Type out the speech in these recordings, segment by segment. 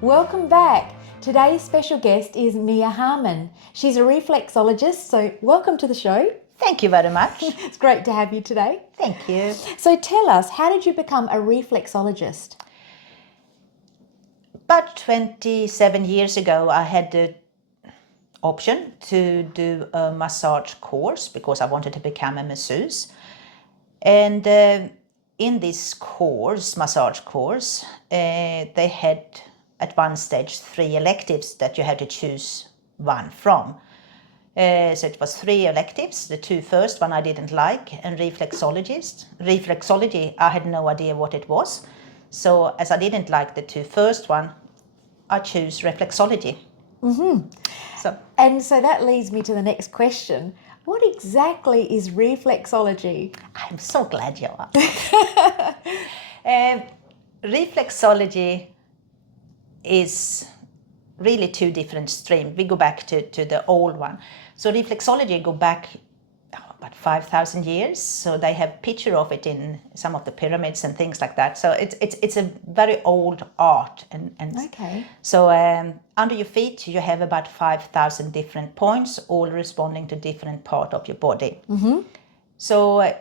Welcome back. Today's special guest is Mia Harman. She's a reflexologist, so welcome to the show. Thank you very much. It's great to have you today. Thank you. So tell us, how did you become a reflexologist? About 27 years ago, I had the option to do a massage course because I wanted to become a masseuse. And in this course, massage course, they had at one stage 3 electives that you had to choose one from. So it was 3 electives. The 2 first one I didn't like, and reflexology, I had no idea what it was. So as I didn't like the 2 first one, I chose reflexology. Mm-hmm. So that leads me to the next question. What exactly is reflexology? I'm so glad you asked. Reflexology is really 2 different streams. We go back to the old one. So reflexology go back about 5,000 years. So they have picture of it in some of the pyramids and things like that. So it's a very old art. And okay. So under your feet you have about 5,000 different points, all responding to different part of your body. Mm-hmm. So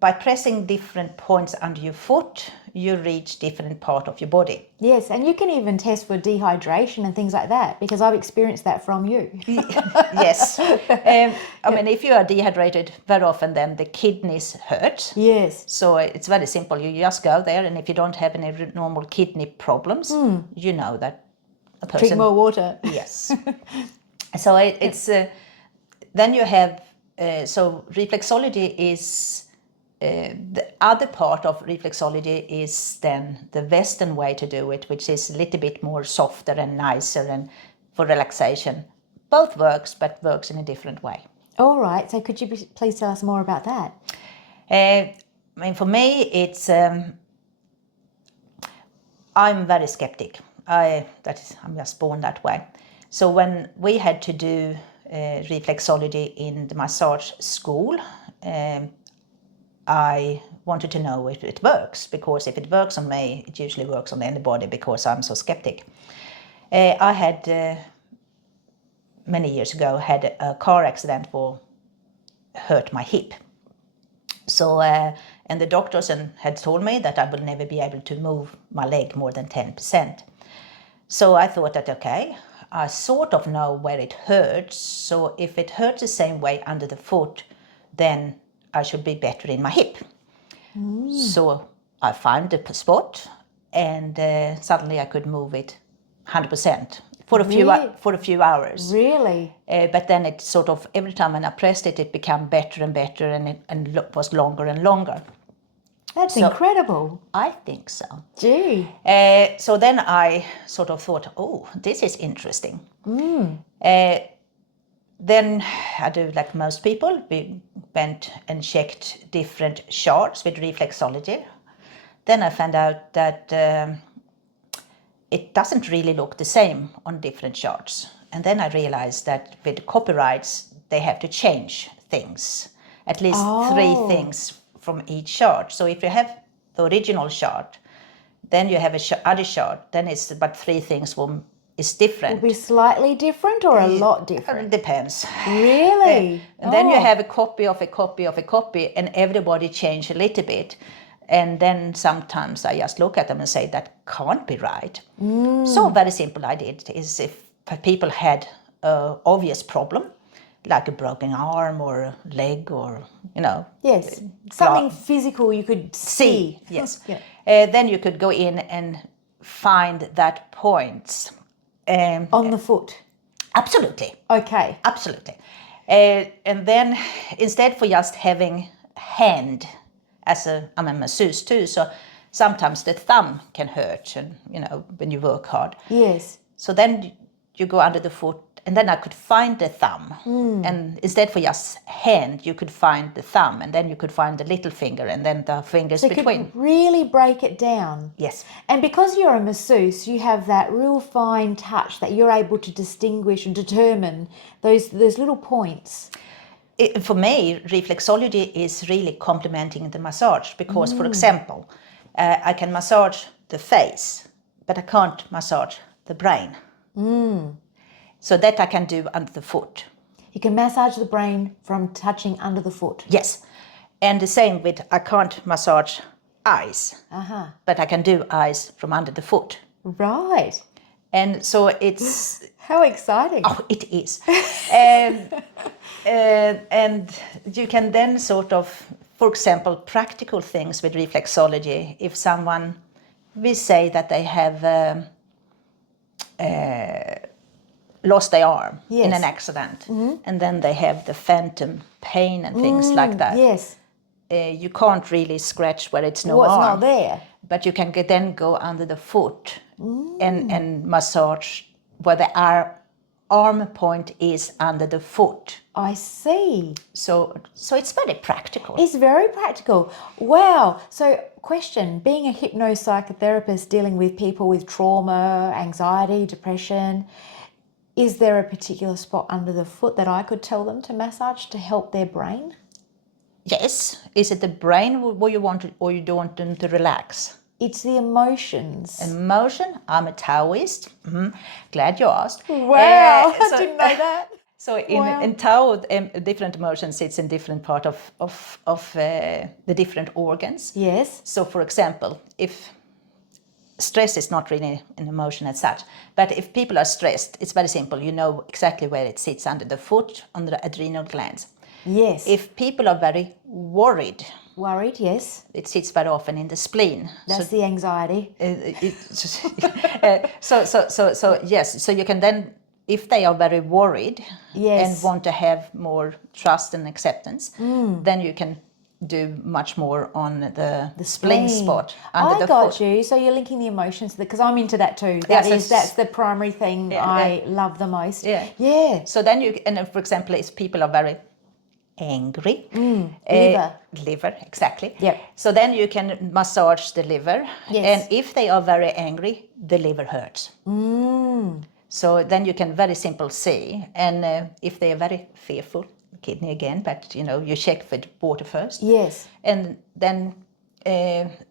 by pressing different points under your foot, you reach different part of your body. Yes, and you can even test for dehydration and things like that, because I've experienced that from you. Yes. I mean, if you are dehydrated very often, then the kidneys hurt. Yes. So it's very simple. You just go there, and if you don't have any normal kidney problems, you know that a person... Drink more water. Yes. So it's... then you have... so reflexology is... the other part of reflexology is then the Western way to do it, which is a little bit more softer and nicer and for relaxation. Both works, but works in a different way. All right. So could you please tell us more about that? I mean, for me, it's... I'm very skeptic. I'm just born that way. So when we had to do reflexology in the massage school, I wanted to know if it works, because if it works on me, it usually works on anybody, because I'm so skeptic. I had, many years ago, had a car accident for hurt my hip. So, and the doctors had told me that I would never be able to move my leg more than 10%. So I thought that, okay, I sort of know where it hurts. So if it hurts the same way under the foot, then I should be better in my hip. So I found the spot, and suddenly I could move it 100% for a few hours. Really? But then it sort of, every time when I pressed it, it became better and better, and was longer and longer. That's incredible. I think so. Gee. So then I sort of thought, oh, this is interesting. Then I do like most people, we went and checked different charts with reflexology. Then I found out that it doesn't really look the same on different charts. And then I realized that with copyrights, they have to change things, at least 3 things from each chart. So if you have the original chart, then you have other chart, then it's about 3 things is different. Will be slightly different or a lot different? It depends. Really? And then you have a copy of a copy of a copy, and everybody change a little bit. And then sometimes I just look at them and say, that can't be right. So very simple I did is, if people had an obvious problem, like a broken arm or a leg, or, you know. Yes, something physical you could see. Yes. Yeah. Then you could go in and find that point. On the foot? Absolutely. Okay. Absolutely. And then instead for just having hand, I'm a masseuse too, so sometimes the thumb can hurt, and you know, when you work hard. Yes. So then you go under the foot, and then I could find the thumb. And instead for just hand, you could find the thumb, and then you could find the little finger, and then the fingers so between. You could really break it down. Yes. And because you're a masseuse, you have that real fine touch that you're able to distinguish and determine those little points. For me, reflexology is really complementing the massage, because, for example, I can massage the face, but I can't massage the brain. So that I can do under the foot. You can massage the brain from touching under the foot. Yes. And the same with, I can't massage eyes, but I can do eyes from under the foot. Right. And so it's... How exciting. Oh, it is. And you can then sort of, for example, practical things with reflexology. If someone, we say that they have lost their arm in an accident, and then they have the phantom pain and things like that. Yes. You can't really scratch where it's no What's arm. not there. But you can then go under the foot and massage where the arm point is under the foot. I see. So it's very practical. It's very practical. Wow. So question, being a hypnopsychotherapist dealing with people with trauma, anxiety, depression, is there a particular spot under the foot that I could tell them to massage to help their brain? Yes. Is it the brain where you want it, or you don't want them to relax? It's the emotions. Emotion. I'm a Taoist. Glad you asked. Wow, I didn't know that. So in Tao, different emotions sits in different part of the different organs. Yes. So for example, if stress is not really an emotion as such, but if people are stressed, it's very simple. You know exactly where it sits under the foot, under the adrenal glands. Yes. If people are very worried, yes. it sits very often in the spleen. That's the anxiety. So yes, so you can then, if they are very worried and want to have more trust and acceptance, then you can do much more on the spleen spot under the foot. I got you. So you're linking the emotions because I'm into that too. That's the primary thing I love the most. Yeah. Yeah. So then for example, if people are very angry, liver, exactly. Yep. So then you can massage the liver, and if they are very angry, the liver hurts. So then you can very simple see, and if they are very fearful, kidney again, but you check for water first. Yes. And then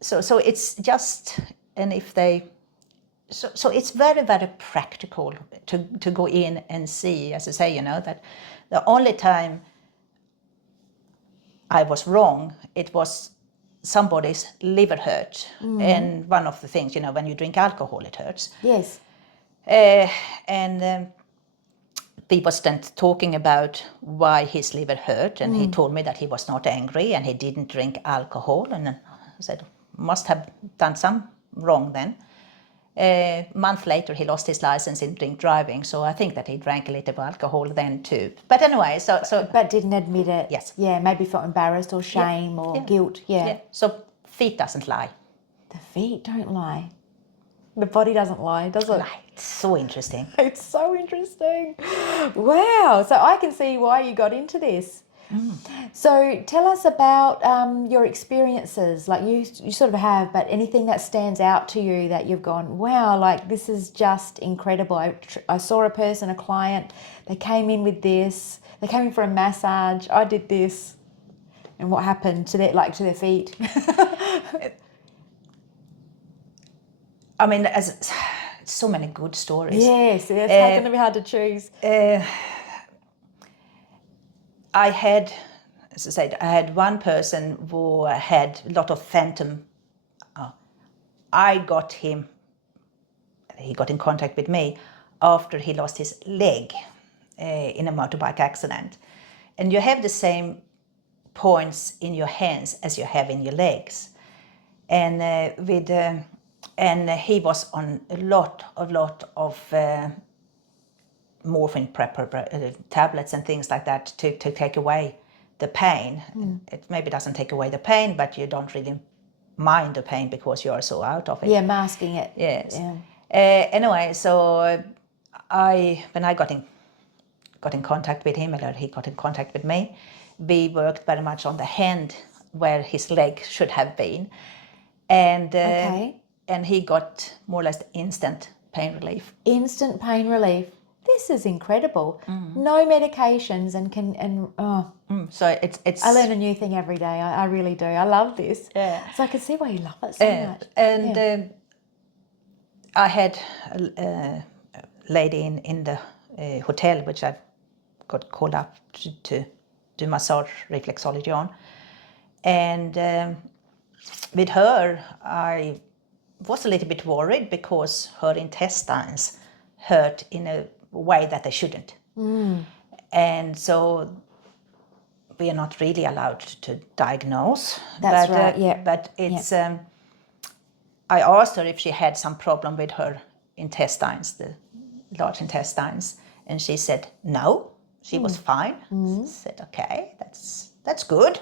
so it's just, and if they, so it's very, very practical to go in and see, as I say, that the only time I was wrong, it was somebody's liver hurt. And one of the things, when you drink alcohol, it hurts. Yes. And he was then talking about why his liver hurt, and he told me that he was not angry and he didn't drink alcohol. And I said, must have done some wrong then. A month later, he lost his license in drink driving, so I think that he drank a little of alcohol then too. But anyway, so but didn't admit it. Yes. Yeah, maybe felt embarrassed or shame or guilt. Yeah. So feet doesn't lie. The feet don't lie. The body doesn't lie, does it? It's so interesting. It's so interesting. Wow. So I can see why you got into this. So tell us about your experiences, like you sort of have, but anything that stands out to you that you've gone, wow, like this is just incredible. I saw a person, a client, they came in with this, they came in for a massage, I did this, and what happened to their feet? I mean, so many good stories. Yes, it's going to be hard to choose. I had, as I said, I had one person who had a lot of phantom. I got him, he got in contact with me after he lost his leg in a motorbike accident. And you have the same points in your hands as you have in your legs. And and he was on a lot of morphine tablets and things like that to take away the pain. It maybe doesn't take away the pain, but you don't really mind the pain because you are so out of it. Yeah, masking it. Yes. Yeah. Anyway, so when I got in contact with him, or he got in contact with me, we worked very much on the hand where his leg should have been, and and he got more or less instant pain relief. Instant pain relief. This is incredible. No medications So it's. I learn a new thing every day. I really do. I love this. Yeah. So I can see why you love it so much. And I had lady in the hotel, which I got called up to do massage reflexology on. And with her, I was a little bit worried because her intestines hurt in a way that they shouldn't. And so we are not really allowed to diagnose. That's right, yeah. But it's, I asked her if she had some problem with her intestines, the large intestines, and she said no, she was fine. I said, okay, that's good.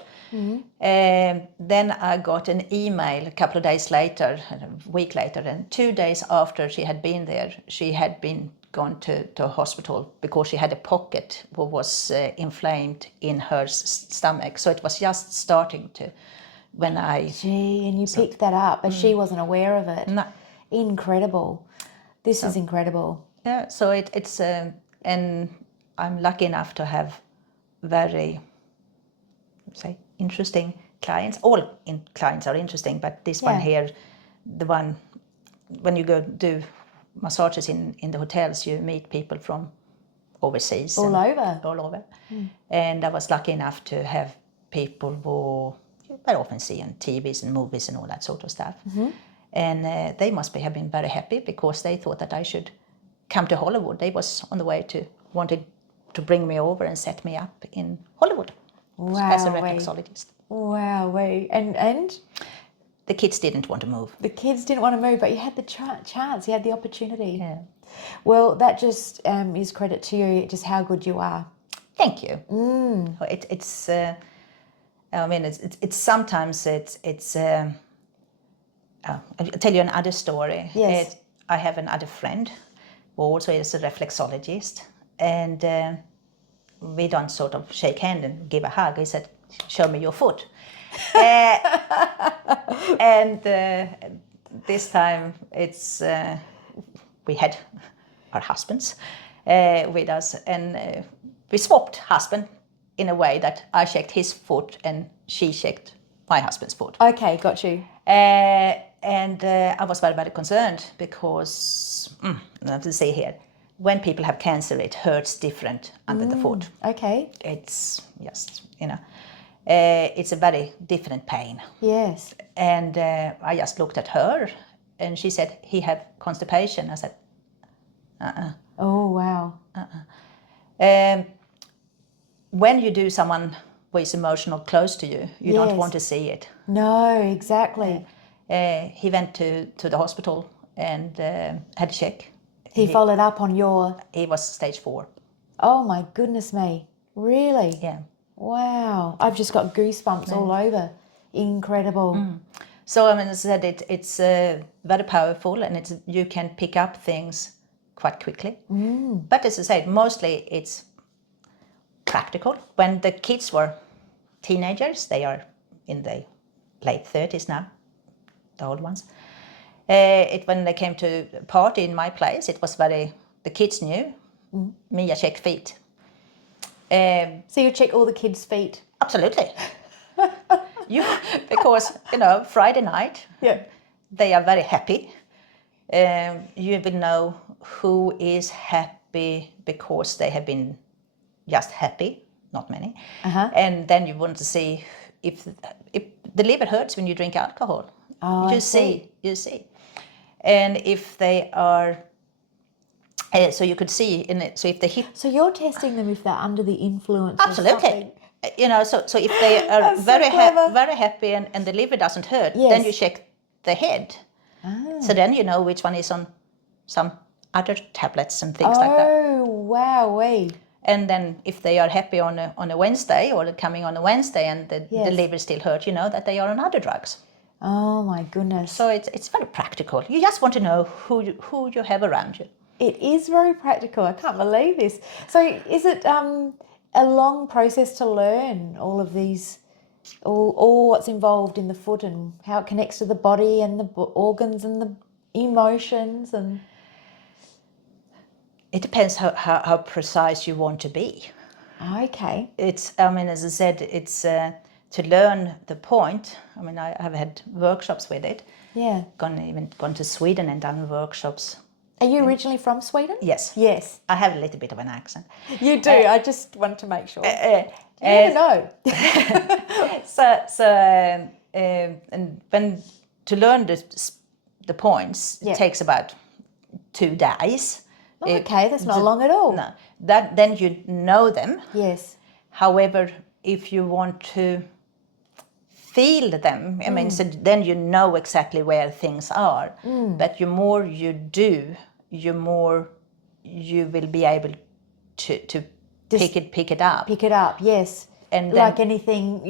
Then I got an email a couple of days later, a week later, and 2 days after she had been there, she had been gone to a hospital because she had a pocket that was inflamed in her stomach. So it was just starting to, when I... Gee, and you picked that up, but she wasn't aware of it. No. Incredible. This is incredible. Yeah, so it's, and I'm lucky enough to have very, say, interesting clients. All clients are interesting, but this one here, the one, when you go do massages in the hotels, you meet people from overseas. All over. All over. And I was lucky enough to have people who you very often see on TVs and movies and all that sort of stuff. And they must have been very happy because they thought that I should come to Hollywood. They was on the way to, wanted to bring me over and set me up in Hollywood as a reflexologist. Wow, and the kids didn't want to move. The kids didn't want to move, but you had the chance, you had the opportunity. Yeah. Well, that just is credit to you, just how good you are. Thank you. It's I mean, it's sometimes it's. I'll tell you another story. Yes. I have another friend who also is a reflexologist, and we don't sort of shake hand and give a hug. He said, "Show me your foot." And this time it's we had our husbands with us, and we swapped husband in a way that I checked his foot and she checked my husband's foot. Okay, got you. And I was very, very concerned because, let's see here, when people have cancer, it hurts different under the foot. Okay. It's just, it's a very different pain. Yes. And I just looked at her and she said, he had constipation. I said, Oh, wow. When you do someone who is emotional close to you, you don't want to see it. No, exactly. He went to the hospital and had a check. He followed up on your... He was stage 4. Oh my goodness me. Really? Yeah. Wow. I've just got goosebumps all over. Incredible. So, I mean, as I said, it's very powerful and you can pick up things quite quickly. But as I said, mostly it's practical. When the kids were teenagers, they are in the late 30s now, the old ones. When they came to party in my place, it was the kids knew, me, I check feet. So you check all the kids' feet? Absolutely. Because, Friday night, they are very happy. You will know who is happy because they have been just happy, not many. And then you want to see if the liver hurts when you drink alcohol. You see. And if they are, so you could see in it. So if the hip. So you're testing them if they're under the influence. Absolutely. Of something. So if they are very happy and the liver doesn't hurt, then you check the head. So then you know which one is on some other tablets and things like that. Oh, wow. And then if they are happy on a Wednesday or coming on a Wednesday and the liver still hurt, you know that they are on other drugs. Oh my goodness. So it's very practical. You just want to know who you have around you. It is very practical. I can't believe this. So is it a long process to learn all of these, all what's involved in the foot and how it connects to the body and the organs and the emotions and... It depends how precise you want to be. Okay. As I said, it's to learn the point. I mean, I have had workshops with it. Yeah. Gone to Sweden and done workshops. Are you originally from Sweden? Yes. Yes. I have a little bit of an accent. You do. I just want to make sure. You never know. And when to learn the points, Yeah. it takes about 2 days. Okay, that's not long at all. No, then you know them. Yes. However, if you want to feel them, I mean, so then you know exactly where things are. But the more you do, the more you will be able to pick it up. Pick it up, yes. And like anything,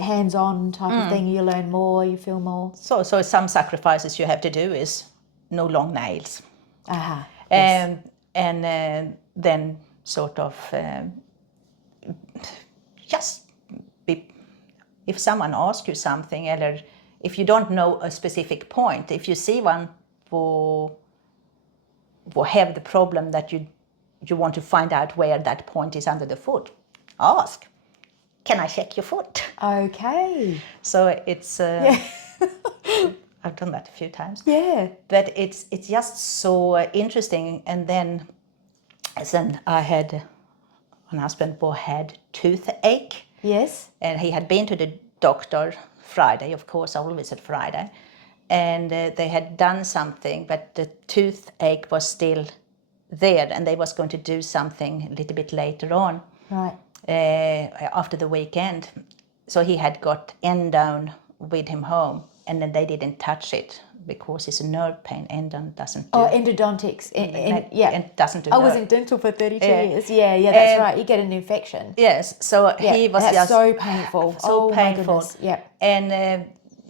hands-on type of thing, you learn more, you feel more. So some sacrifices you have to do is no long nails. Aha. Yes. And then sort of just be, if someone asks you something, or if you don't know a specific point, if you see one who have the problem that you want to find out where that point is under the foot, ask, can I check your foot? Okay. So it's I've done that a few times. Yeah. But it's just so interesting. And then I had an husband who had toothache. Yes. And he had been to the doctor Friday, of course, always at Friday. And they had done something, but the toothache was still there, and they was going to do something a little bit later on. Right. After the weekend. So he had got endone with him home, and then they didn't touch it because it's a nerve pain. Endone doesn't do. Oh, endodontics. Yeah. It doesn't do I was nerve. in dental for 32 years. Yeah, that's right. You get an infection. Yes, so he was that's just so painful. So painful. My goodness. Yeah. And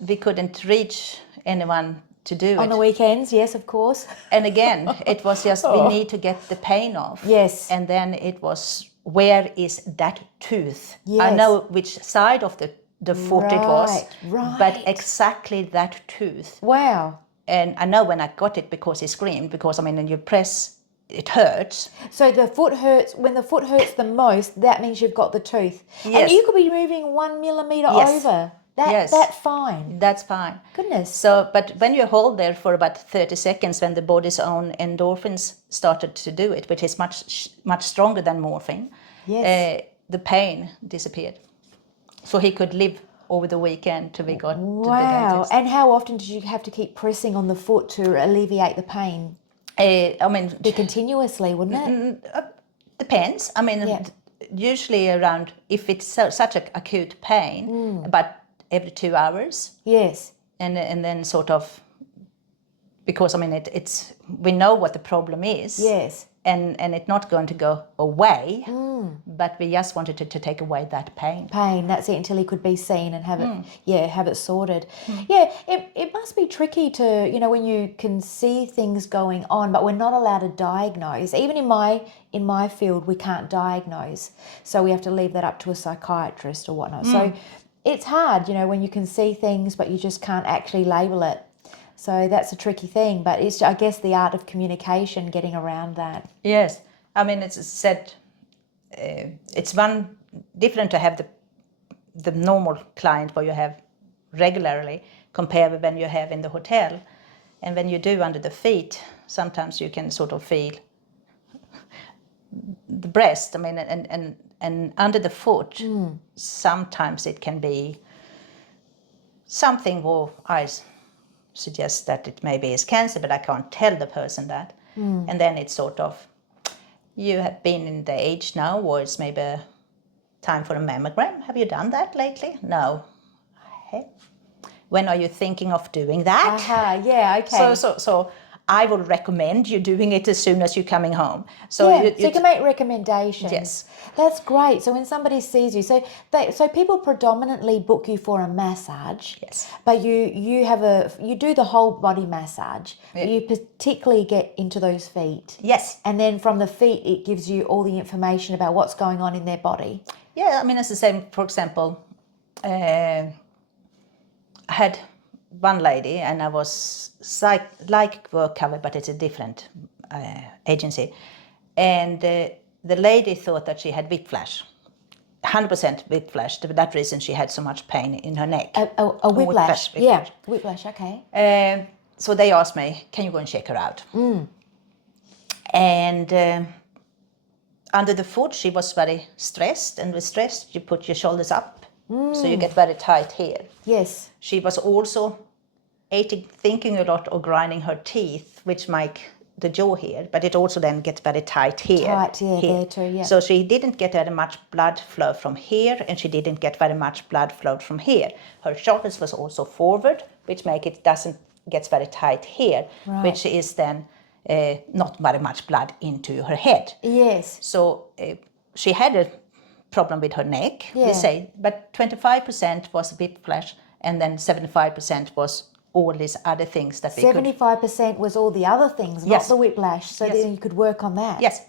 we couldn't reach anyone to do it. On the weekends, yes, of course. And again, it was just, we need to get the pain off. Yes. And then it was, where is that tooth? Yes. I know which side of the foot it was, right. but exactly that tooth. Wow. And I know when I got it because he screamed, because I mean, when you press, it hurts. So the foot hurts, when the foot hurts the most, that means you've got the tooth. Yes. And you could be moving 1 millimetre Yes. over. Yes. That's fine. That's fine. Goodness. So, but when you hold there for about 30 seconds, when the body's own endorphins started to do it, which is much stronger than morphine, Yes. the pain disappeared. So he could live over the weekend till we got to the Wow. dentist. And how often did you have to keep pressing on the foot to alleviate the pain? I mean, Be continuously, wouldn't it? depends. I mean, Yeah. usually around, if it's such an acute pain, about every 2 hours. Yes. And then sort of, because I mean, it's we know what the problem is. Yes. And it's not going to go away, but we just wanted to take away that pain. Pain, that's it, until he could be seen and have it sorted. Yeah, it must be tricky to, when you can see things going on, but we're not allowed to diagnose. Even in my field, we can't diagnose. So we have to leave that up to a psychiatrist or whatnot. So it's hard, when you can see things, but you just can't actually label it. So that's a tricky thing, but it's, I guess, the art of communication, getting around that. Yes, I mean, it's said, it's one different to have the normal client where you have regularly compared with when you have in the hotel. And when you do under the feet, sometimes you can sort of feel the breast, I mean, and under the foot, sometimes it can be something where I suggest that it maybe is cancer, but I can't tell the person that. And then it's sort of, you have been in the age now where it's maybe time for a mammogram. Have you done that lately? No. Hey. When are you thinking of doing that? Aha, yeah, okay. So I would recommend you doing it as soon as you're coming home. So you can make recommendations. Yes. That's great. So when somebody sees you, so people predominantly book you for a massage. Yes. But you do the whole body massage. Yeah. You particularly get into those feet. Yes. And then from the feet, it gives you all the information about what's going on in their body. Yeah, I mean, it's the same. For example, I had one lady, and I was like work cover, but it's a different agency. And the lady thought that she had whiplash, 100% whiplash. For that reason, she had so much pain in her neck. A whiplash. Whiplash. Yeah, whiplash, okay. So they asked me, can you go and check her out? And under the foot, she was very stressed, and with stress, you put your shoulders up, so you get very tight here. Yes. She was also thinking a lot or grinding her teeth, which make the jaw here, but it also then gets very tight here. Tight, yeah, here. there too, yeah. So she didn't get very much blood flow from here, and she didn't get very much blood flow from here. Her shoulders was also forward, which make it gets very tight here, Right. which is then not very much blood into her head. Yes. So she had a problem with her neck, Yeah. we say, but 25% was whiplash, and then 75% was all these other things that we could. 75% was all the other things, not Yes. the whiplash. So Yes. then you could work on that. Yes.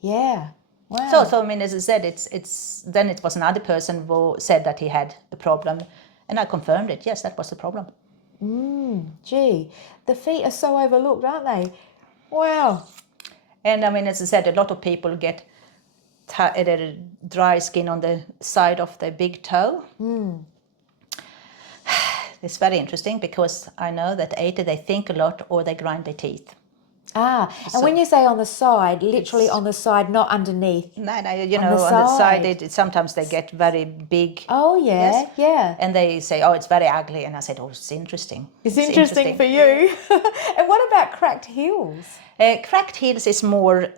Yeah. Wow. So I mean, as I said, it's then it was another person who said that he had a problem, and I confirmed it. Yes, that was the problem. Gee, the feet are so overlooked, aren't they? Wow. And I mean, as I said, a lot of people get dry skin on the side of the big toe. It's very interesting because I know that either they think a lot or they grind their teeth. Ah, and when you say on the side, literally on the side, not underneath. No, on the the side, side. sometimes they get very big. Oh, yeah, Yes. yeah. And they say, oh, it's very ugly. And I said, oh, it's interesting. It's interesting for you. And what about cracked heels? Cracked heels is more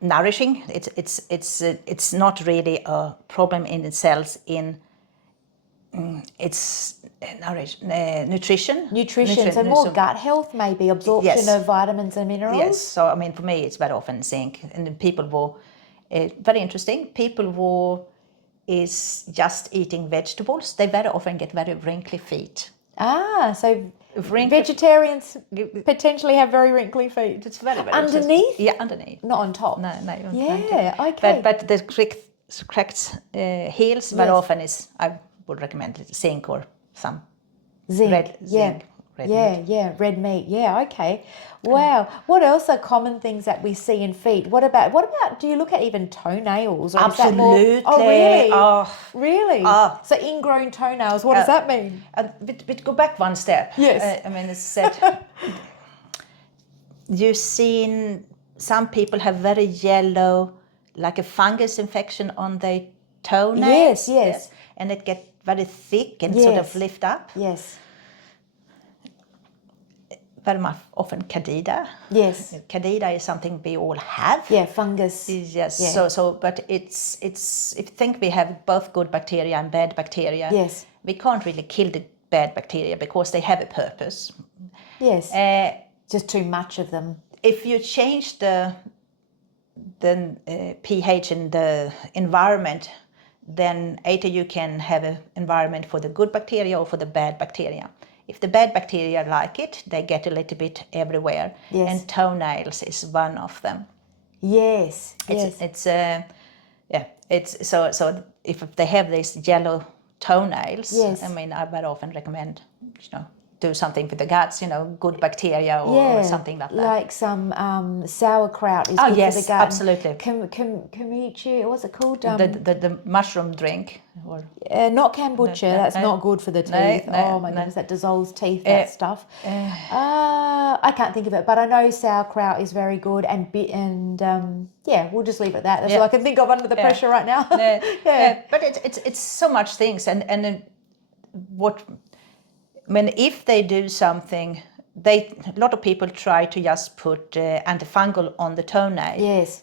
nourishing. It's not really a problem in itself. It's nutrition. Nutrition, so more gut health, maybe absorption Yes. of vitamins and minerals. Yes. So I mean, for me, it's very often zinc, and then people will very interesting. People who is just eating vegetables, they very often get very wrinkly feet. Ah, so Wrinkly- vegetarians potentially have very wrinkly feet. It's very Underneath? Yeah, underneath. Not on top. No. Yeah, okay. But the cracked heels very Yes. often is, I would recommend it, zinc or some Zinc, red yeah. zinc. Red yeah, meat. yeah, red meat. Yeah, okay. Wow. What else are common things that we see in feet? What about do you look at even toenails? Or is that more- Absolutely. Oh, really? Oh. Really? Oh. So ingrown toenails, what does that mean? But go back one step. Yes. I mean, it's said, you've seen some people have very yellow, like a fungus infection on their toenails. Yes. And it get very thick and sort of Yes. lift up. Yes. Very much often candida. Yes. Candida is something we all have. Yeah, fungus. Yes. Yeah. So, but it's. If you think we have both good bacteria and bad bacteria, Yes. we can't really kill the bad bacteria because they have a purpose. Yes. Just too much of them. If you change the pH in the environment, then either you can have an environment for the good bacteria or for the bad bacteria. If the bad bacteria like it, they get a little bit everywhere. Yes. And toenails is one of them. Yes. Yes. It's so if they have these yellow toenails, Yes. I mean, I very often recommend, do something for the guts, good bacteria or something like that. Like some sauerkraut is Oh, good yes, for the gut. absolutely. Kimchi, what's it called? The mushroom drink, or Not kombucha, that's not good for the teeth. Oh my goodness, that dissolves teeth, that stuff. I can't think of it, but I know sauerkraut is very good, and we'll just leave it at that. That's all I can think of under the pressure right now. But it's so much things, and what. I mean, if they do something, a lot of people try to just put antifungal on the toenail. Yes.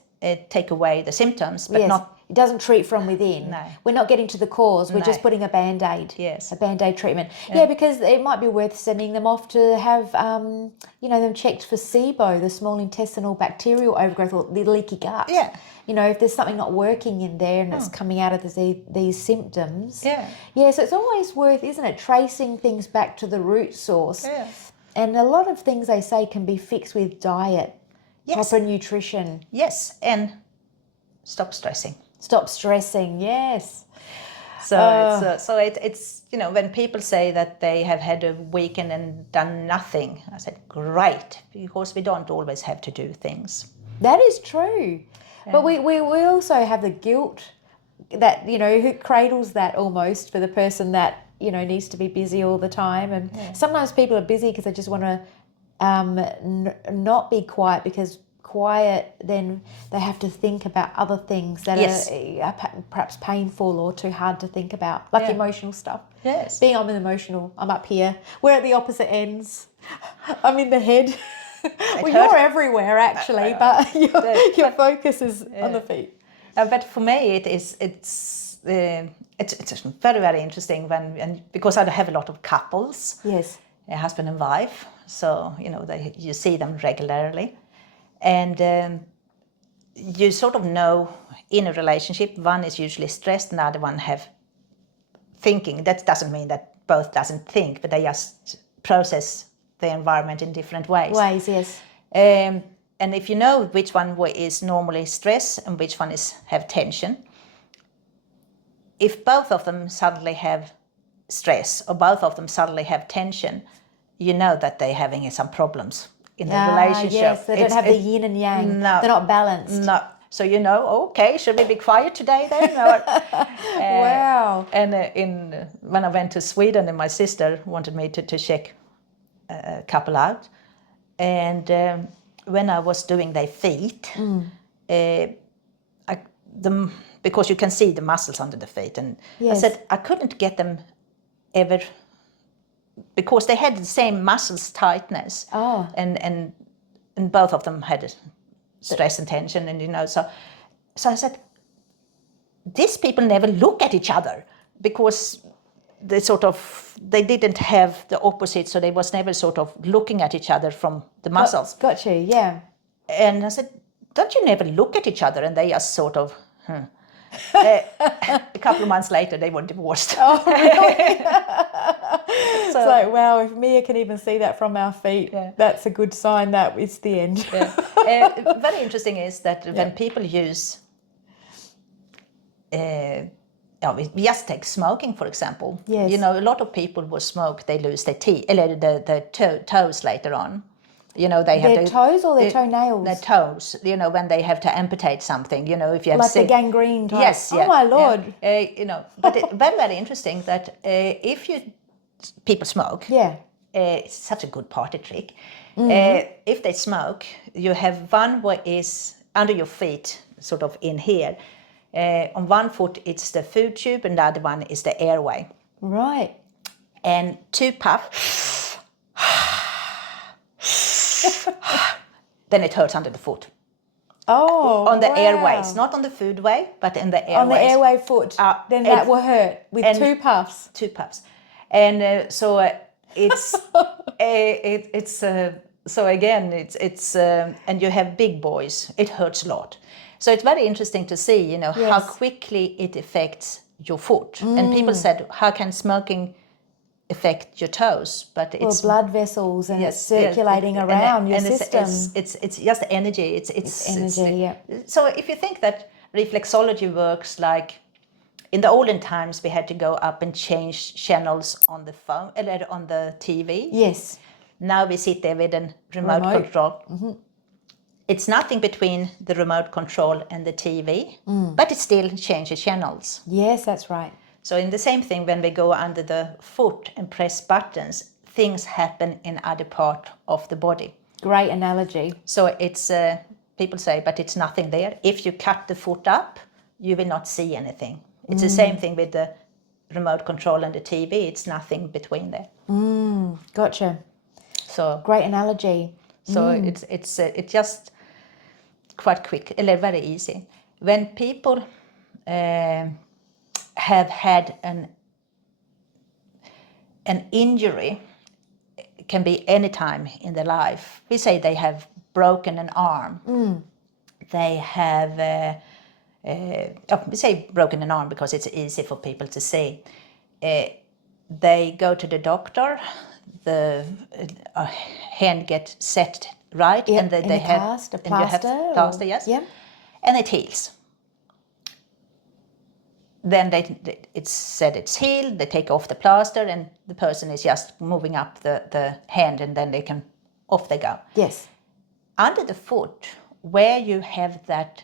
Take away the symptoms, but not. It doesn't treat from within. No. We're not getting to the cause. We're just putting a Band-Aid. Yes. A Band-Aid treatment. Yeah, because it might be worth sending them off to have, them checked for SIBO, the small intestinal bacterial overgrowth, or the leaky gut. Yeah. If there's something not working in there and it's coming out of these symptoms. Yeah. Yeah, so it's always worth, isn't it, tracing things back to the root source. Yeah. And a lot of things they say can be fixed with diet, Yes. proper nutrition. Yes, and stop stressing. Stop stressing, yes. So it's when people say that they have had a weekend and done nothing, I said great, because we don't always have to do things. That is true. Yeah. But we also have the guilt that, who cradles that almost for the person that, needs to be busy all the time. And sometimes people are busy because they just want to not be quiet, because quiet, then they have to think about other things that are perhaps painful or too hard to think about, like emotional stuff. Yes. Being I'm emotional, I'm up here. We're at the opposite ends. I'm in the head. Well, you're everywhere actually, but your focus is on the feet. But for me, it's very, very interesting because I have a lot of couples. Yes. A husband and wife, so you see them regularly, and you sort of know in a relationship one is usually stressed, and the other one have thinking. That doesn't mean that both doesn't think, but they just process the environment in different ways. Yes. And if you know which one is normally stress and which one have tension, if both of them suddenly have stress or both of them suddenly have tension, you know that they're having some problems in the relationship. Yes, they don't have the yin and yang. No, they're not balanced. No. So okay, should we be quiet today then? Wow. And when I went to Sweden, and my sister wanted me to check a couple out, and when I was doing their feet, because you can see the muscles under the feet, and I said I couldn't get them ever, because they had the same muscles tightness, and both of them had stress and tension, and so I said, these people never look at each other, because they didn't have the opposite, so they was never sort of looking at each other from the muscles. Got you, yeah. And I said, don't you never look at each other? And they just sort of, a couple of months later, they were divorced. Oh, really? It's like, wow, if Mia can even see that from our feet, that's a good sign that it's the end. Very interesting is that when people use, we just take smoking, for example. Yes. A lot of people will smoke, they lose their toes later on. They have their toes or their toenails? Their toes, when they have to amputate something, if you have like the gangrene type. Yes, oh my lord. But it's very, very interesting that if people smoke, it's such a good party trick. If they smoke, you have one where is under your feet, sort of in here. On one foot it's the food tube, and the other one is the airway. Right. And two puff, then it hurts under the foot. Oh, on the airways, not on the food way, but in the airways. On the airway foot, then that will hurt with two puffs. Two puffs, and so it's it's so again it's and you have big boys, it hurts a lot. So it's very interesting to see, how quickly it affects your foot. And people said, how can smoking affect your toes? But it's blood vessels, and it's circulating around your system. It's just energy. It's energy. So if you think that reflexology works like in the olden times, we had to go up and change channels on the phone, on the TV. Yes. Now we sit there with a remote control. Mm-hmm. It's nothing between the remote control and the TV, but it still changes channels. Yes, that's right. So in the same thing, when we go under the foot and press buttons, things happen in other part of the body. Great analogy. So it's, people say, but it's nothing there. If you cut the foot up, you will not see anything. It's the same thing with the remote control and the TV. It's nothing between there. Gotcha. So great analogy. So it's just quite quick, very easy. When people have had an injury, it can be any time in their life. We say they have broken an arm. They have, we say broken an arm because it's easy for people to see. They go to the doctor, the hand gets set right, and they have a plaster, yes, and it heals. Then it's said it's healed. They take off the plaster, and the person is just moving up the hand, and then off they go. Yes. Under the foot, where you have that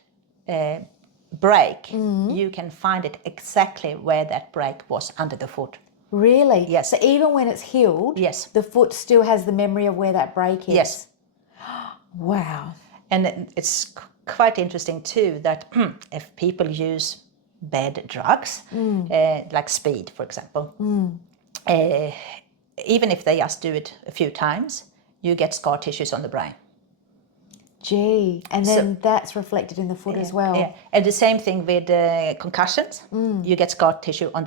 break, you can find it exactly where that break was under the foot. Really? Yes. So even when it's healed, Yes. the foot still has the memory of where that break is? Yes. Wow. And it's quite interesting too that if people use bad drugs, like speed, for example, even if they just do it a few times, you get scar tissues on the brain. Gee, and then that's reflected in the foot as well. Yeah, and the same thing with concussions. You get scar tissue on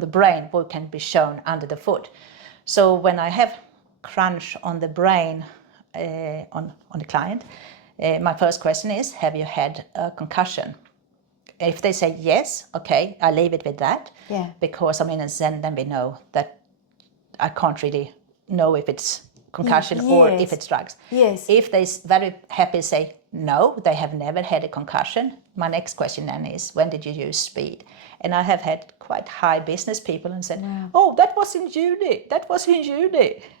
the brain, what can be shown under the foot. So when I have crunch on the brain on the client, my first question is, have you had a concussion? If they say yes, okay, I leave it with that. Yeah. Because I mean, and then we know that I can't really know if it's concussion or if Yes. it's drugs. Yes. If they very happy say no, they have never had a concussion, my next question then is, when did you use speed? And I have had quite high business people and said, oh, that was in uni.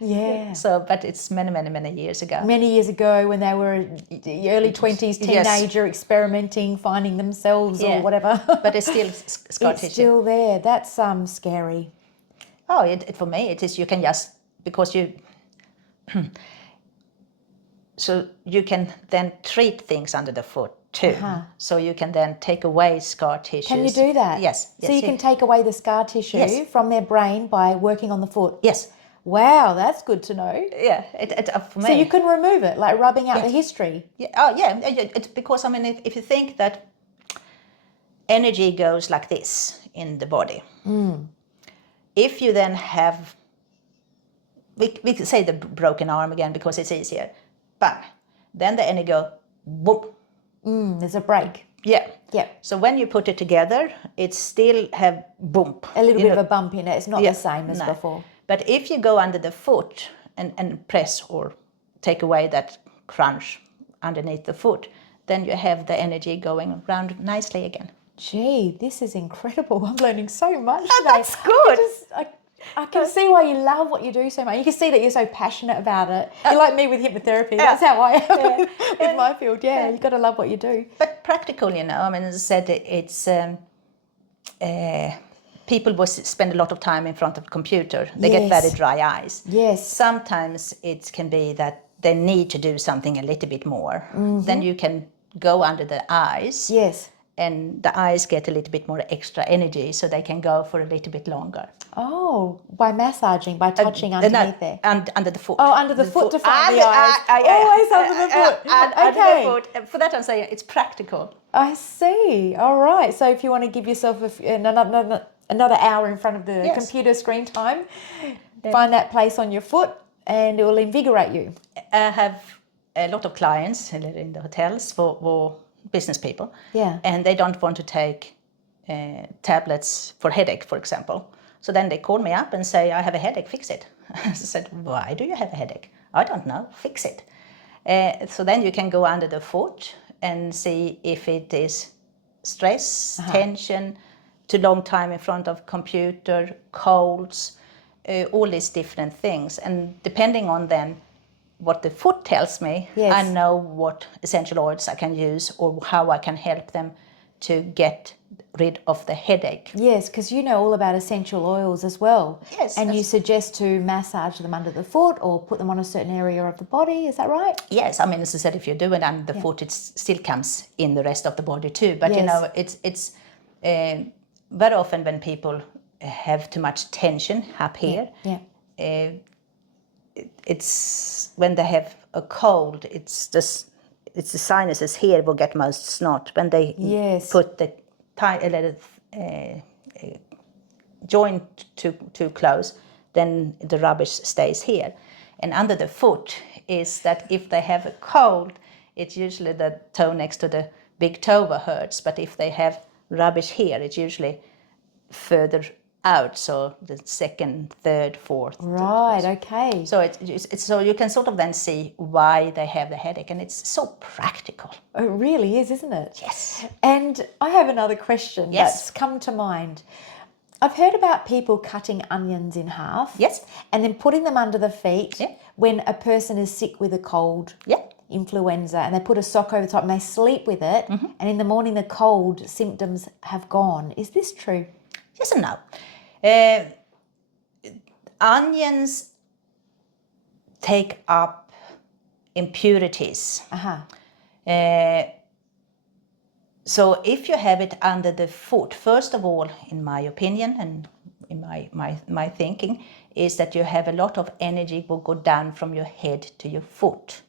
Yeah. So, but it's many years ago. Many years ago when they were early 20s, teenager, experimenting, finding themselves or whatever. But it's still scar tissue. It's still there. That's scary. Oh, for me, it is, you can just, because you, so you can then treat things under the foot too. So you can then take away scar tissues. Can you do that? Yes. So you can take away the scar tissue from their brain by working on the foot? Yes. Wow, that's good to know. Yeah, for me. So you can remove it, like rubbing out the history? Yeah. Oh, yeah. It's because, I mean, if you think that energy goes like this in the body, if you then have, we could say the broken arm again because it's easier, bang, then the energy go, boom. There's a break. Yeah. Yeah. So when you put it together, it still have boom. A little bit of a bump in it. It's not the same as before. But if you go under the foot and press or take away that crunch underneath the foot, then you have the energy going around nicely again. Gee, this is incredible. I'm learning so much today. That's good. I can see why you love what you do so much. You can see that you're so passionate about it. You're like me with hypnotherapy. That's how I am with my field. Yeah, you've got to love what you do. But practical, you know, I mean, as I said, it's people will spend a lot of time in front of a computer. They get very dry eyes. Yes. Sometimes it can be that they need to do something a little bit more. Then you can go under the eyes. Yes. And the eyes get a little bit more extra energy, so they can go for a little bit longer. Oh, by massaging, by touching underneath there. And under the foot. Oh, under the foot to find the eyes. Always under the foot. Under the foot. For that I'm saying it's practical. I see. All right. So if you want to give yourself another hour in front of the computer screen time, find that place on your foot and it will invigorate you. I have a lot of clients in the hotels for business people, and they don't want to take tablets for headache, for example. So then they call me up and say, I have a headache, fix it. I said, why do you have a headache? I don't know, fix it. So then you can go under the foot and see if it is stress, tension, too long time in front of computer, colds, all these different things. And depending on then what the foot tells me, I know what essential oils I can use or how I can help them to get rid of the headache. Yes, because you know all about essential oils as well. Yes. And you suggest to massage them under the foot or put them on a certain area of the body, is that right? Yes, I mean, as I said, if you do it under the foot, it still comes in the rest of the body too. But you know, it's very often when people have too much tension up here, it's when they have a cold, it's the sinuses here will get most snot. When they put the joint too close, then the rubbish stays here. And under the foot is that if they have a cold, it's usually the toe next to the big toe hurts. But if they have rubbish here, it's usually further out, so the second, third, fourth. Right, okay. So it's so you can sort of then see why they have the headache, and it's so practical. It really is, isn't it? Yes. And I have another question that's come to mind. I've heard about people cutting onions in half. Yes. And then putting them under the feet when a person is sick with a cold. Influenza, and they put a sock over the top and they sleep with it, and in the morning the cold symptoms have gone. Is this true? Yes and no. onions take up impurities. So if you have it under the foot, first of all, in my opinion and in my thinking, is that you have a lot of energy will go down from your head to your foot.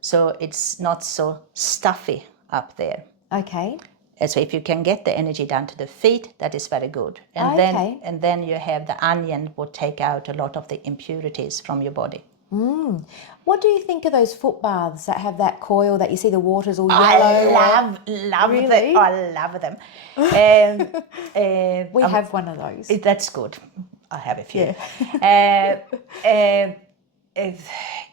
So it's not so stuffy up there. Okay. And so if you can get the energy down to the feet, that is very good. And then you have the onion will take out a lot of the impurities from your body. What do you think of those foot baths that have that coil that you see the water's all yellow? I love Really? them. I love them. We have one of those. That's good. I have a few. Yeah.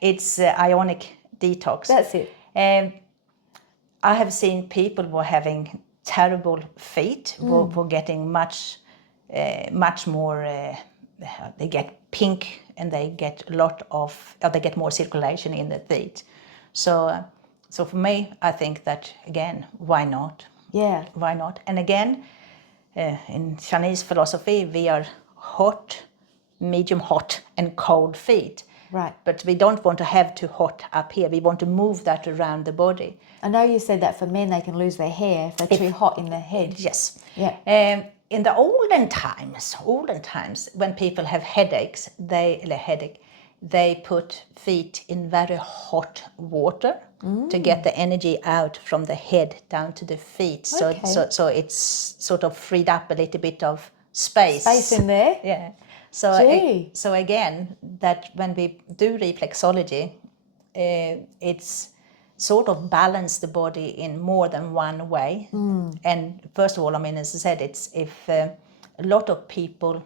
It's ionic detox. That's it. I have seen people who are having terrible feet, who are getting much more. They get pink, and they get they get more circulation in the feet. So for me, I think that again, why not? Yeah. Why not? And again, in Chinese philosophy, we are hot, medium hot, and cold feet. Right. But we don't want to have too hot up here. We want to move that around the body. I know you said that for men they can lose their hair if they're too hot in the head. Yes. Yeah. In the olden times, when people have headaches, they put feet in very hot water to get the energy out from the head down to the feet. So it's sort of freed up a little bit of space. Space in there? Yeah. So again, that when we do reflexology, it's sort of balance the body in more than one way. And first of all, I mean, as I said, it's if a lot of people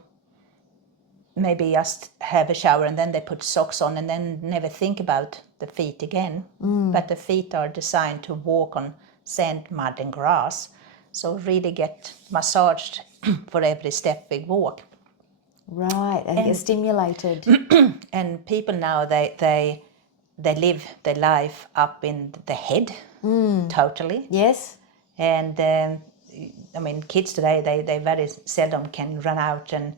maybe just have a shower and then they put socks on and then never think about the feet again. But the feet are designed to walk on sand, mud and grass. So really get massaged for every step we walk. Right, and get stimulated. And people now, they live their life up in the head, totally. Yes. And I mean, kids today, they very seldom can run out and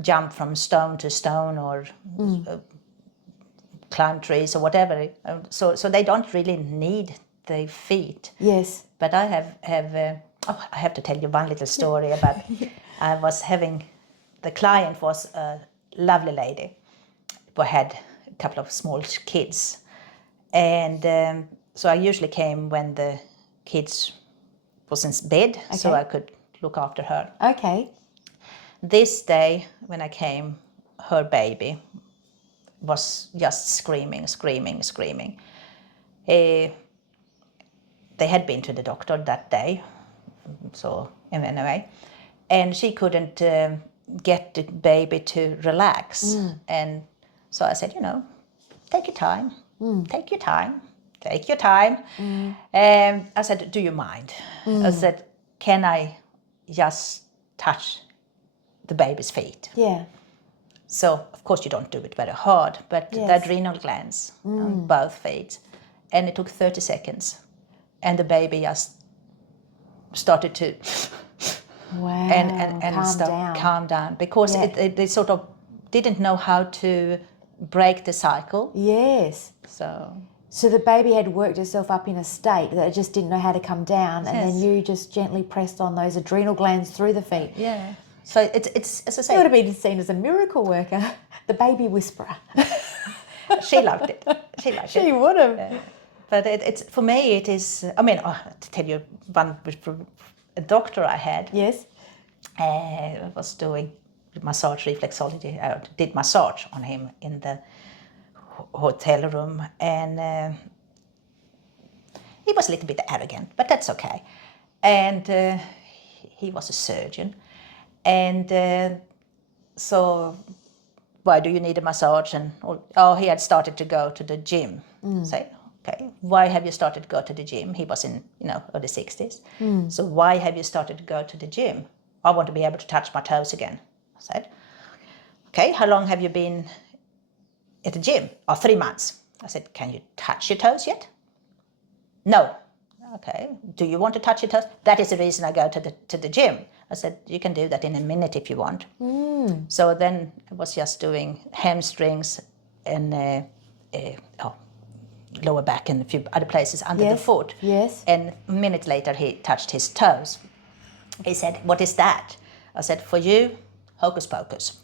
jump from stone to stone or climb trees or whatever. So they don't really need the feet. Yes. But I have to tell you one little story about. I was having. The client was a lovely lady who had a couple of small kids. And so I usually came when the kids was in bed, so I could look after her. Okay. This day, when I came, her baby was just screaming. They had been to the doctor that day, so anyway, and she couldn't get the baby to relax. And so I said, take your time, take your time. And I said, do you mind? I said, can I just touch the baby's feet? Yeah. So of course you don't do it very hard, but the adrenal glands on both feet. And it took 30 seconds. And the baby just started to calm down because they sort of didn't know how to break the cycle. Yes. So the baby had worked itself up in a state that it just didn't know how to come down, and then you just gently pressed on those adrenal glands through the feet. Yeah. So it's as I say. You would have been seen as a miracle worker, the baby whisperer. She loved it. She would have. But it's for me. It is. I mean, to tell you one, a doctor I had. Yes. Was doing massage reflexology. I did massage on him in the hotel room, and he was a little bit arrogant, but that's okay. And he was a surgeon, and so why do you need a massage? And he had started to go to the gym. Say, okay, why have you started to go to the gym? He was in early 60s. So why have you started to go to the gym? I want to be able to touch my toes again. I said, okay, how long have you been at the gym? 3 months. I said, can you touch your toes yet? No. okay. Do you want to touch your toes? That is the reason I go to the gym. I said, you can do that in a minute if you want. So then I was just doing hamstrings and lower back and a few other places under the foot. Yes. And a minute later, he touched his toes. He said, what is that? I said, for you, hocus pocus.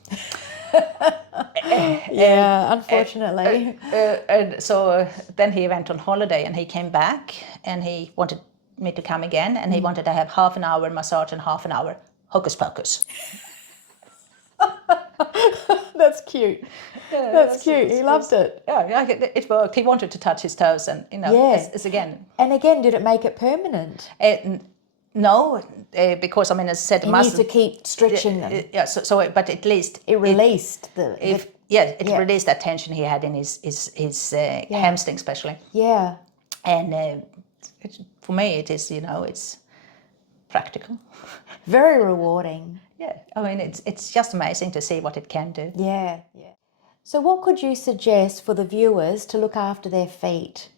Yeah, unfortunately. And so then he went on holiday and he came back and he wanted me to come again and he wanted to have half an hour massage and half an hour hocus pocus. That's cute. That's cute. He loved it. Yeah, it worked. He wanted to touch his toes and, it's again. And again, did it make it permanent? No, because I mean, as I said, You need to keep stretching them. Yeah, so but at least it released it released that tension he had in his hamstring, especially. Yeah. And for me, it is it's practical. Very rewarding. Yeah, I mean, it's just amazing to see what it can do. Yeah, yeah. So, what could you suggest for the viewers to look after their feet?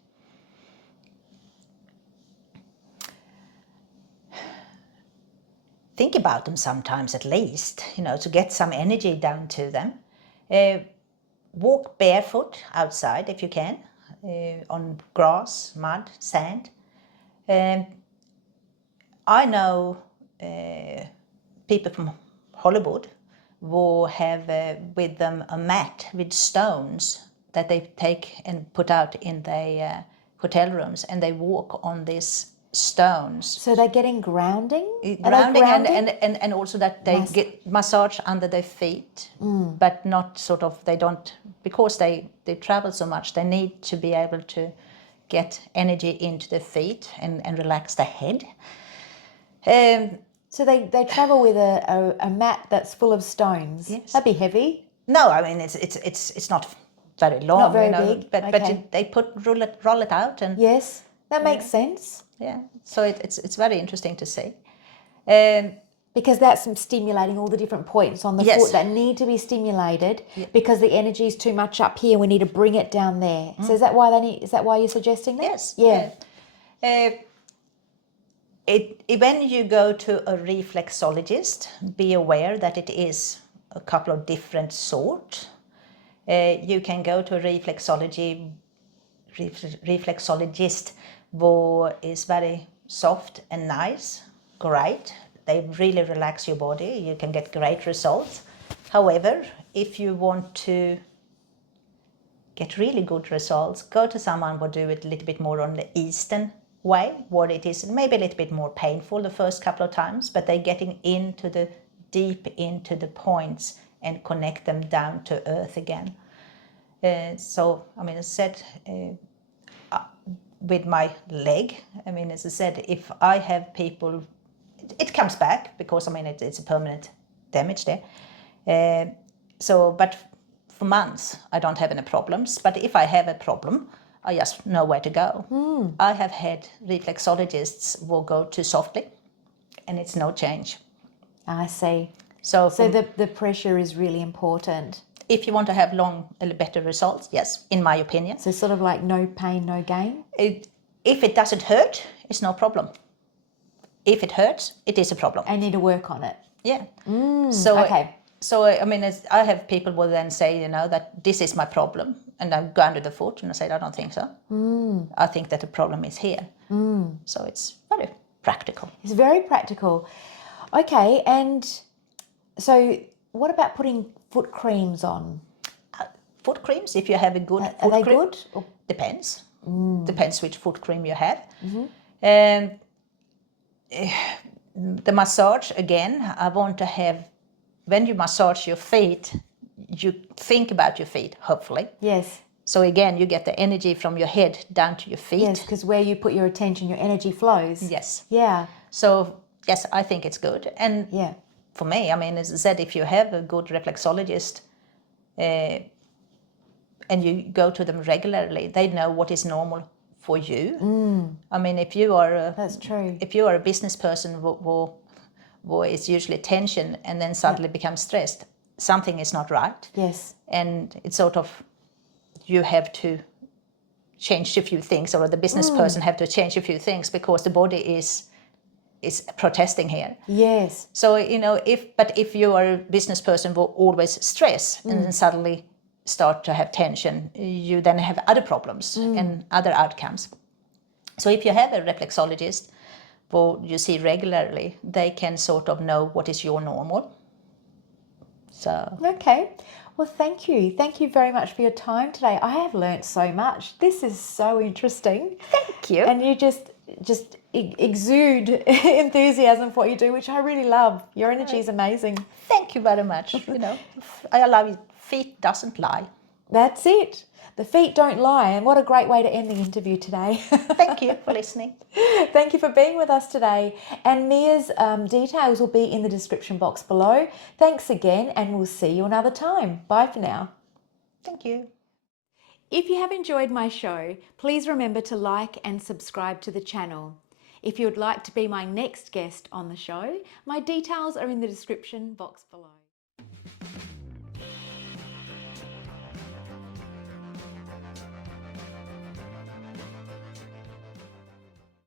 Think about them sometimes, at least, to get some energy down to them. Walk barefoot outside if you can, on grass, mud, sand. I know people from Hollywood who have with them a mat with stones that they take and put out in their hotel rooms, and they walk on these stones. So they're getting grounding? Grounding and also that they get massage under their feet, but not sort of, they don't, because they travel so much, they need to be able to get energy into their feet and relax the head. So they travel with a mat that's full of stones. Yes. That'd be heavy. No, I mean it's not very long. Not very big. But Okay. they roll it out and Yes, that makes sense. yeah. So it's very interesting to see. Because that's stimulating all the different points on the Yes. foot that need to be stimulated because the energy is too much up here. We need to bring it down there. So is that why is that why you're suggesting that? Yes. Yeah. When you go to a reflexologist, be aware that it is a couple of different sorts. You can go to a reflexologist who is very soft and nice, great. They really relax your body. You can get great results. However, if you want to get really good results, go to someone who do it a little bit more on the Eastern way, what it is maybe a little bit more painful the first couple of times, but they're getting deep into the points and connect them down to earth again. So, I mean, as I said, with my leg, I mean, as I said, if I have people, it comes back because, I mean, it's a permanent damage there. But for months, I don't have any problems. But if I have a problem, I just know where to go. I have had reflexologists who go too softly, and it's no change. I see. So the pressure is really important. If you want to have better results, yes, in my opinion. So sort of like no pain, no gain? If it doesn't hurt, it's no problem. If it hurts, it is a problem. I need to work on it. Yeah. Okay. So, I mean, I have people will then say, that this is my problem. And I go under the foot and I say, I don't think so. I think that the problem is here. So it's very practical. It's very practical. Okay, and so what about putting foot creams on? Foot creams, if you have a good Are foot they cream. good? Depends. Depends which foot cream you have. The massage, again, I want to have, when you massage your feet, you think about your feet, hopefully. Yes. So again, you get the energy from your head down to your feet. Yes, because where you put your attention, your energy flows. Yes. Yeah. So, yes, I think it's good. And yeah. For me, I mean, as I said, if you have a good reflexologist and you go to them regularly, they know what is normal for you. I mean, if you are that's true. If you are a business person who is usually tension and then suddenly becomes stressed, something is not right. Yes. And it's sort of, you have to change a few things, or the business person have to change a few things because the body is protesting here. Yes. So, if you are a business person who always stress and then suddenly start to have tension, you then have other problems and other outcomes. So if you have a reflexologist who you see regularly, they can sort of know what is your normal. So. Okay. Well, thank you. Thank you very much for your time today. I have learnt so much. This is so interesting. Thank you. And you just exude enthusiasm for what you do, which I really love. Your energy is amazing. Thank you very much. I love it. Feet doesn't lie. That's it. The feet don't lie. And what a great way to end the interview today. Thank you for listening. Thank you for being with us today. And Mia's details will be in the description box below. Thanks again, and we'll see you another time. Bye for now. Thank you. If you have enjoyed my show, please remember to like and subscribe to the channel. If you would like to be my next guest on the show, my details are in the description box below.